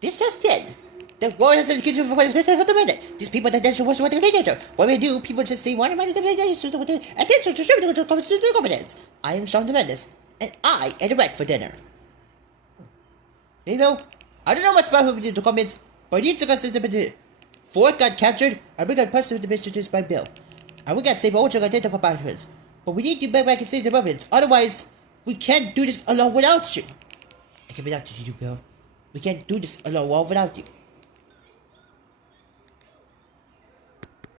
This has said. The war has been for the minute. These people that dance was what they did. What we do, people just say one of my attention to distribute to the competence. I am Sean the Menace, and I am direct for dinner. You know, I don't know what's about the comments, but you took us to the Fort got captured, and we got pushed to the messages by Bill. And we got saved all to identify about hers. But we need you back and save the weapons. Otherwise, we can't do this alone without you. I can without you, Bill. We can't do this alone without you.